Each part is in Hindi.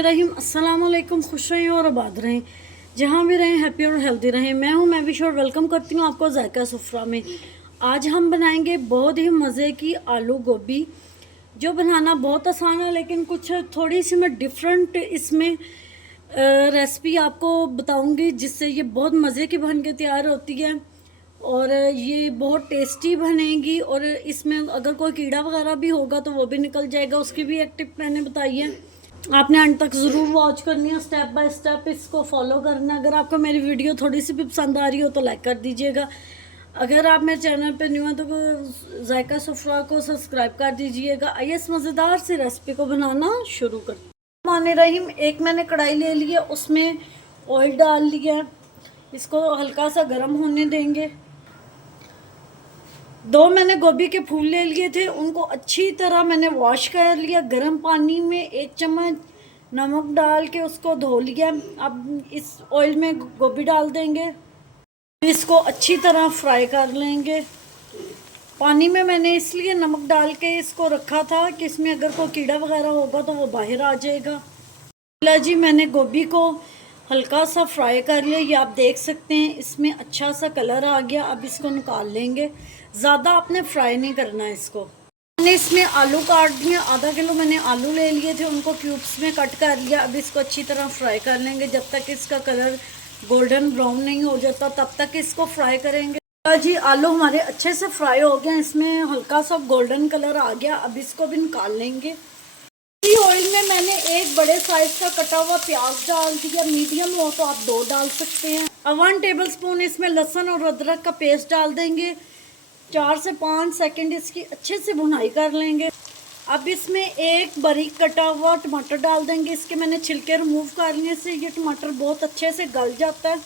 रहीम अस्सलाम वालेकुम। खुश रहें और आबाद रहें, जहाँ भी रहें हैप्पी और हेल्दी रहें। मैं हूँ महविश और वेलकम करती हूँ आपको जायका सुफ्रा में। आज हम बनाएंगे बहुत ही मज़े की आलू गोभी, जो बनाना बहुत आसान है, लेकिन कुछ थोड़ी सी मैं डिफरेंट इसमें रेसिपी आपको बताऊंगी, जिससे ये बहुत मज़े की बन के तैयार होती है और ये बहुत टेस्टी बनेगी। और इसमें अगर कोई कीड़ा वगैरह भी होगा तो वो भी निकल जाएगा, उसकी भी एक टिप मैंने बताई है। आपने अंत तक ज़रूर वॉच करनी है, स्टेप बाय स्टेप इसको फॉलो करना। अगर आपको मेरी वीडियो थोड़ी सी भी पसंद आ रही हो तो लाइक कर दीजिएगा। अगर आप मेरे चैनल पे न्यू हैं तो जायका सुफ्रा को सब्सक्राइब कर दीजिएगा। आइए इस मज़ेदार सी रेसिपी को बनाना शुरू करते हैं। माने रहीम, एक मैंने कढ़ाई ले ली है, उसमें ऑयल डाल लिया है, इसको हल्का सा गर्म होने देंगे। दो मैंने गोभी के फूल ले लिए थे, उनको अच्छी तरह मैंने वॉश कर लिया। गर्म पानी में 1 चम्मच नमक डाल के उसको धो लिया। अब इस ऑयल में गोभी डाल देंगे, इसको अच्छी तरह फ्राई कर लेंगे। पानी में मैंने इसलिए नमक डाल के इसको रखा था कि इसमें अगर कोई कीड़ा वगैरह होगा तो वो बाहर आ जाएगा। जी, मैंने गोभी को हल्का सा फ्राई कर लिया, ये आप देख सकते हैं इसमें अच्छा सा कलर आ गया। अब इसको निकाल लेंगे, ज़्यादा आपने फ्राई नहीं करना है इसको। मैंने इसमें आलू काट दिए, आधा किलो मैंने आलू ले लिए थे, उनको क्यूब्स में कट कर लिया। अब इसको अच्छी तरह फ्राई कर लेंगे, जब तक इसका कलर गोल्डन ब्राउन नहीं हो जाता तब तक इसको फ्राई करेंगे। जी, आलू हमारे अच्छे से फ्राई हो गए, इसमें हल्का सा गोल्डन कलर आ गया। अब इसको भी निकाल लेंगे। ऑयल में मैंने एक बड़े साइज का कटा हुआ प्याज डाल दिया, मीडियम हो तो आप 2 डाल सकते हैं। अब 1 टेबलस्पून इसमें लहसुन और अदरक का पेस्ट डाल देंगे। 4 से 5 सेकंड इसकी अच्छे से भुनाई कर लेंगे। अब इसमें एक बारीक कटा हुआ टमाटर डाल देंगे, इसके मैंने छिलके रिमूव करने से ये टमाटर बहुत अच्छे से गल जाता है।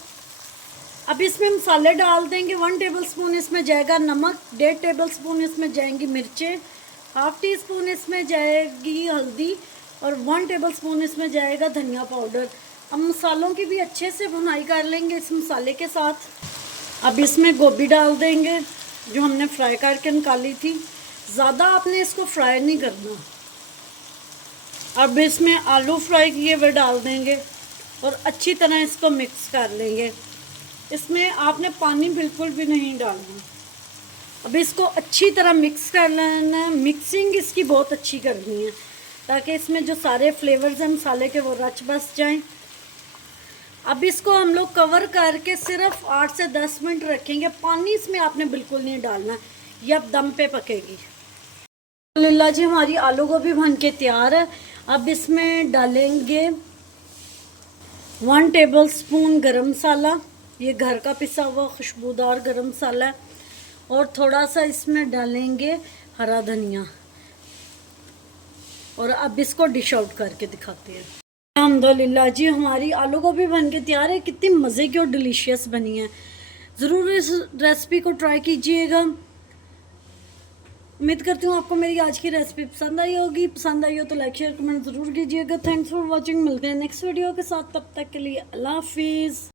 अब इसमें मसाले डाल देंगे। 1 टेबलस्पून इसमें जाएगा नमक, 1.5 टेबलस्पून इसमें जाएंगी मिर्चें, 1/2 टीस्पून इसमें जाएगी हल्दी और 1 टेबलस्पून इसमें जाएगा धनिया पाउडर। अब मसालों की भी अच्छे से भुनाई कर लेंगे इस मसाले के साथ। अब इसमें गोभी डाल देंगे जो हमने फ्राई करके निकाली थी। ज़्यादा आपने इसको फ्राई नहीं करना। अब इसमें आलू फ्राई किए हुए डाल देंगे और अच्छी तरह इसको मिक्स कर लेंगे। इसमें आपने पानी बिल्कुल भी नहीं डालना। अब इसको अच्छी तरह मिक्स कर लेना है। मिक्सिंग इसकी बहुत अच्छी करनी है ताकि इसमें जो सारे फ्लेवर्स हैं मसाले के वो रच बस जाएं। अब इसको हम लोग कवर करके सिर्फ 8 से 10 मिनट रखेंगे। पानी इसमें आपने बिल्कुल नहीं डालना, ये अब दम पे पकेगी। अल्हम्दुलिल्लाह जी, हमारी आलू गोभी बन के तैयार है। अब इसमें डालेंगे 1 टेबलस्पून गरम मसाला, ये घर का पिसा हुआ खुशबूदार गरम मसाला है, और थोड़ा सा इसमें डालेंगे हरा धनिया। और अब इसको डिश आउट करके दिखाते हैं। अल्हम्दुलिल्लाह जी, हमारी आलू गोभी बन के तैयार है। कितनी मज़े की और डिलीशियस बनी है। ज़रूर इस रेसिपी को ट्राई कीजिएगा। उम्मीद करती हूँ आपको मेरी आज की रेसिपी पसंद आई होगी। पसंद आई हो तो लाइक शेयर कमेंट ज़रूर कीजिएगा। Thanks for watching. मिलते हैं नेक्स्ट वीडियो के साथ, तब तक के लिए अल्लाह हाफिज़।